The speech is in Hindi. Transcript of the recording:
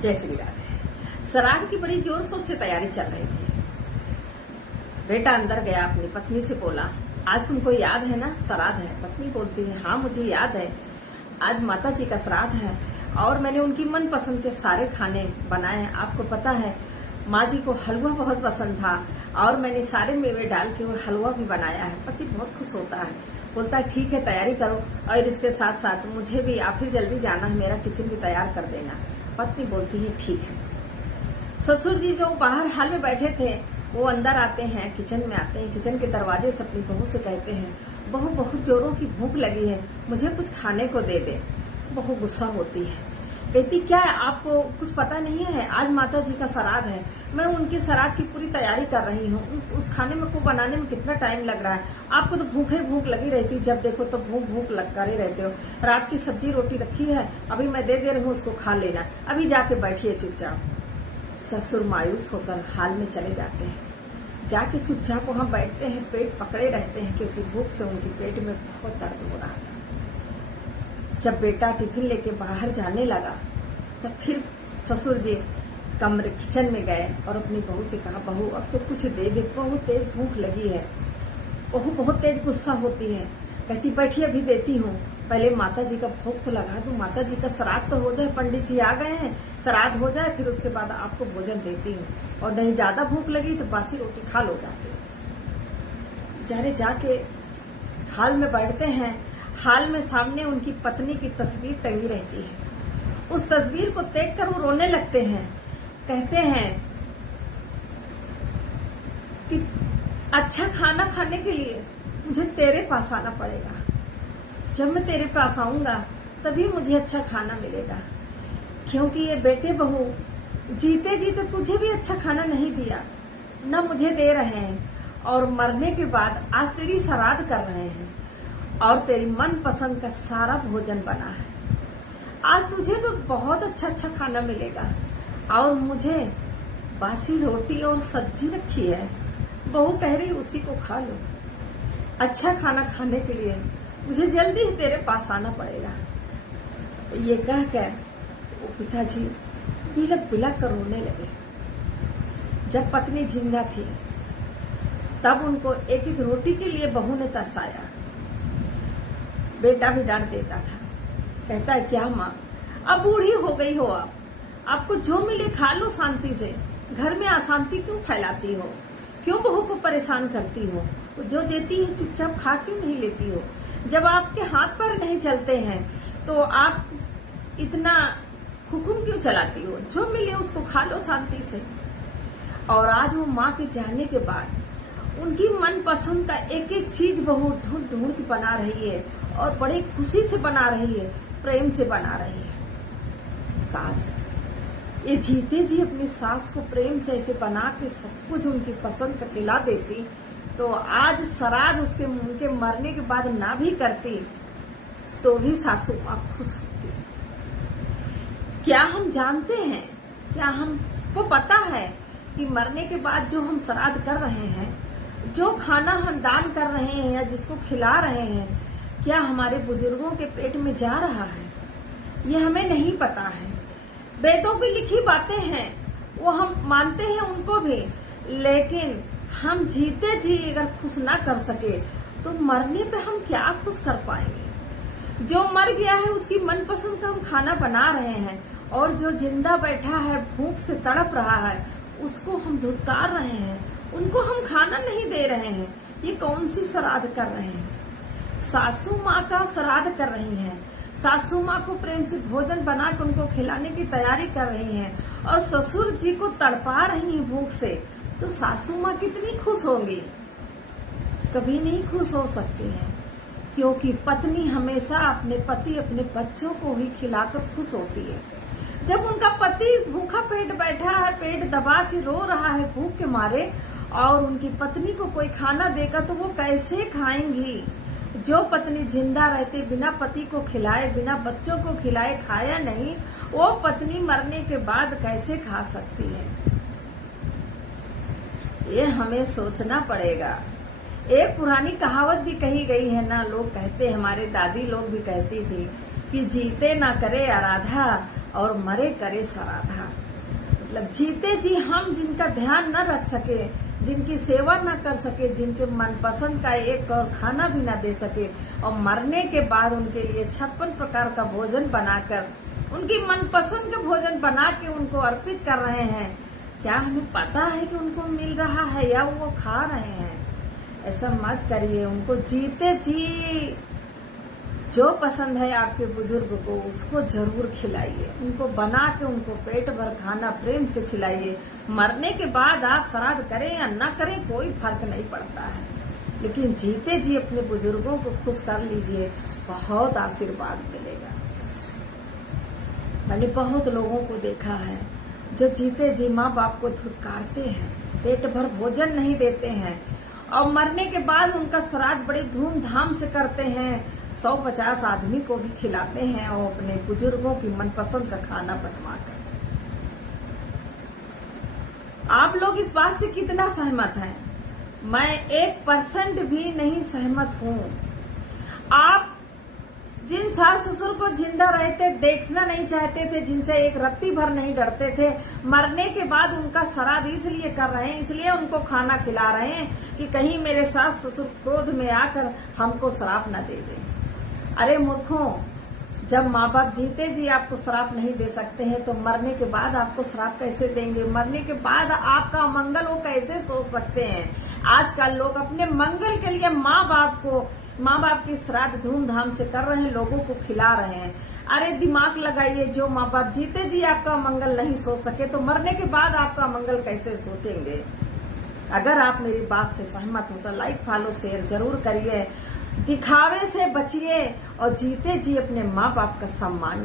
जय श्री राधे। श्राद्ध की बड़ी जोर शोर से तैयारी चल रही थी। बेटा अंदर गया, अपनी पत्नी से बोला, आज तुमको याद है ना श्राद्ध है? पत्नी बोलती है, हाँ मुझे याद है, आज माता जी का श्राद्ध है और मैंने उनकी मनपसंद के सारे खाने बनाए हैं। आपको पता है माँ जी को हलवा बहुत पसंद था और मैंने सारे मेवे डाल के वो हलवा भी बनाया है। पति बहुत खुश होता है, बोलता है ठीक है तैयारी करो और इसके साथ साथ मुझे भी ऑफिस जल्दी जाना है, मेरा टिफिन भी तैयार कर देना। पत्नी बोलती है ठीक है। ससुर जी जो बाहर हाल में बैठे थे वो अंदर आते हैं, किचन में आते हैं, किचन के दरवाजे से अपनी बहू से कहते हैं, बहू बहुत जोरों की भूख लगी है, मुझे कुछ खाने को दे दे। बहू गुस्सा होती है, कहती क्या है आपको कुछ पता नहीं है, आज माता जी का श्राद्ध है, मैं उनके श्राद्ध की पूरी तैयारी कर रही हूँ, उस खाने में को बनाने में कितना टाइम लग रहा है, आपको तो भूख लगी रहती, जब देखो तो भूख लगा ही रहते हो। रात की सब्जी रोटी रखी है, अभी मैं दे रही हूँ, उसको खा लेना, अभी जाके बैठिए चुपचाप। ससुर मायूस होकर हाल में चले जाते हैं, जाके चुपचाप वहां बैठते हैं, पेट पकड़े रहते हैं क्योंकि भूख से उनके पेट में बहुत दर्द हो रहा था। जब बेटा टिफिन लेके बाहर जाने लगा तब फिर ससुर जी कमरे किचन में गए और अपनी बहू से कहा, बहू अब तो कुछ दे दे, बहुत तेज भूख लगी है। बहू बहुत तेज गुस्सा होती है, कहती बैठिए अभी देती हूँ, पहले माता जी का भोग तो लगा दूं, माता जी का श्राद्ध तो हो जाए, पंडित जी आ गए हैं, श्राद्ध हो जाए फिर उसके बाद आपको भोजन देती हूँ, और नहीं ज्यादा भूख लगी तो बासी रोटी खा लो जाके। जारे जाके हाल में बैठते हैं, हाल में सामने उनकी पत्नी की तस्वीर टंगी रहती है। उस तस्वीर को देखकर वो रोने लगते हैं, कहते हैं कि अच्छा खाना खाने के लिए मुझे तेरे पास आना पड़ेगा, जब मैं तेरे पास आऊंगा तभी मुझे अच्छा खाना मिलेगा, क्योंकि ये बेटे बहू जीते जीते तुझे भी अच्छा खाना नहीं दिया, न मुझे दे रहे हैं, और मरने के बाद आज तेरी श्राद्ध कर रहे हैं और तेरी मनपसंद का सारा भोजन बना है। आज तुझे तो बहुत अच्छा खाना मिलेगा और मुझे बासी रोटी और सब्जी रखी है, बहू कह रही उसी को खा लो। अच्छा खाना खाने के लिए मुझे जल्दी ही तेरे पास आना पड़ेगा। ये कहकर वो पिताजी बिलक बिलक कर रोने लगे। जब पत्नी जिंदा थी तब उनको एक एक रोटी के लिए बहू ने तरसाया। बेटा भी डांट देता था, कहता है क्या माँ अब बूढ़ी हो गई हो, आपको जो मिले खा लो शांति से, घर में अशांति क्यों फैलाती हो, क्यों बहू को परेशान करती हो, जो देती है चुपचाप खा क्यों नहीं लेती हो, जब आपके हाथ पर नहीं चलते हैं तो आप इतना हुक्म क्यों चलाती हो, जो मिले उसको खा लो शांति से। और आज वो माँ के जाने के बाद उनकी मनपसंद का एक एक चीज बहू ढूंढ ढूंढ के बना रही है और बड़ी खुशी से बना रही है, प्रेम से बना रही है। काश ये जीते जी अपनी सास को प्रेम से ऐसे बना के सब कुछ उनकी पसंद का खिला देती तो आज श्राद्ध उनके मरने के बाद ना भी करती तो भी सासू माँ खुश होती। क्या हम जानते हैं, क्या हमको पता है कि मरने के बाद जो हम श्राद्ध कर रहे हैं, जो खाना हम दान कर रहे हैं या जिसको खिला रहे हैं, क्या हमारे बुजुर्गों के पेट में जा रहा है, ये हमें नहीं पता है। वेदों की लिखी बातें हैं, वो हम मानते हैं उनको भी, लेकिन हम जीते जी अगर खुश ना कर सके तो मरने पे हम क्या खुश कर पाएंगे। जो मर गया है उसकी मनपसंद का हम खाना बना रहे हैं और जो जिंदा बैठा है भूख से तड़प रहा है उसको हम धुतकार रहे हैं, उनको हम खाना नहीं दे रहे हैं। ये कौन सी श्राद्ध कर रहे हैं? सासू माँ का श्राद्ध कर रही हैं, सासू माँ को प्रेम से भोजन बना के उनको खिलाने की तैयारी कर रही हैं और ससुर जी को तड़पा रही हैं भूख से, तो सासू माँ कितनी खुश होंगी? कभी नहीं खुश हो सकती हैं, क्योंकि पत्नी हमेशा अपने पति अपने बच्चों को ही खिलाकर खुश होती है। जब उनका पति भूखा पेट बैठा है, पेट दबा के रो रहा है भूख के मारे, और उनकी पत्नी को कोई खाना देगा तो वो कैसे खाएंगी? जो पत्नी जिंदा रहते बिना पति को खिलाए, बिना बच्चों को खिलाए खाया नहीं, वो पत्नी मरने के बाद कैसे खा सकती है? ये हमें सोचना पड़ेगा। एक पुरानी कहावत भी कही गई है ना, लोग कहते, हमारे दादी लोग भी कहती थी कि जीते ना करे आराधा और मरे करे सराधा। मतलब जीते जी हम जिनका ध्यान न रख सके, जिनकी सेवा न कर सके, जिनके मनपसंद का एक और खाना भी न दे सके, और मरने के बाद उनके लिए 56 प्रकार का भोजन बनाकर, उनकी मनपसंद का भोजन बना के उनको अर्पित कर रहे हैं, क्या हमें पता है कि उनको मिल रहा है या वो खा रहे हैं? ऐसा मत करिए। उनको जीते जी जो पसंद है आपके बुजुर्ग को उसको जरूर खिलाइए, उनको बना के उनको पेट भर खाना प्रेम से खिलाइए। मरने के बाद आप श्राद्ध करें या न करें कोई फर्क नहीं पड़ता है, लेकिन जीते जी अपने बुजुर्गों को खुश कर लीजिए, बहुत आशीर्वाद मिलेगा। मैंने बहुत लोगों को देखा है जो जीते जी माँ बाप को धुतकारते हैं, पेट भर भोजन नहीं देते हैं, और मरने के बाद उनका श्राद्ध बड़े धूमधाम से करते हैं, 100-50 आदमी को भी खिलाते हैं और अपने बुजुर्गों की मनपसंद का खाना बनवाकर। आप लोग इस बात से कितना सहमत हैं? मैं 1% भी नहीं सहमत हूँ। आप जिन सास ससुर को जिंदा रहते देखना नहीं चाहते थे, जिनसे एक रत्ती भर नहीं डरते थे, मरने के बाद उनका श्राद्ध इसलिए कर रहे हैं, इसलिए उनको खाना खिला रहे हैं कि कहीं मेरे सास ससुर क्रोध में आकर हमको श्राप न दे दें। अरे मूर्खों, जब माँ बाप जीते जी आपको श्राप नहीं दे सकते हैं तो मरने के बाद आपको श्राप कैसे देंगे? मरने के बाद आपका अमंगल वो कैसे सोच सकते हैं? आजकल लोग अपने मंगल के लिए माँ बाप की श्राद्ध धूमधाम से कर रहे हैं, लोगों को खिला रहे हैं। अरे दिमाग लगाइए, जो माँ बाप जीते जी आपका मंगल नहीं सोच सके तो मरने के बाद आपका मंगल कैसे सोचेंगे? अगर आप मेरी बात से सहमत हो तो लाइक फॉलो शेयर जरूर करिए। दिखावे से बचिए और जीते जी अपने माँ बाप का सम्मान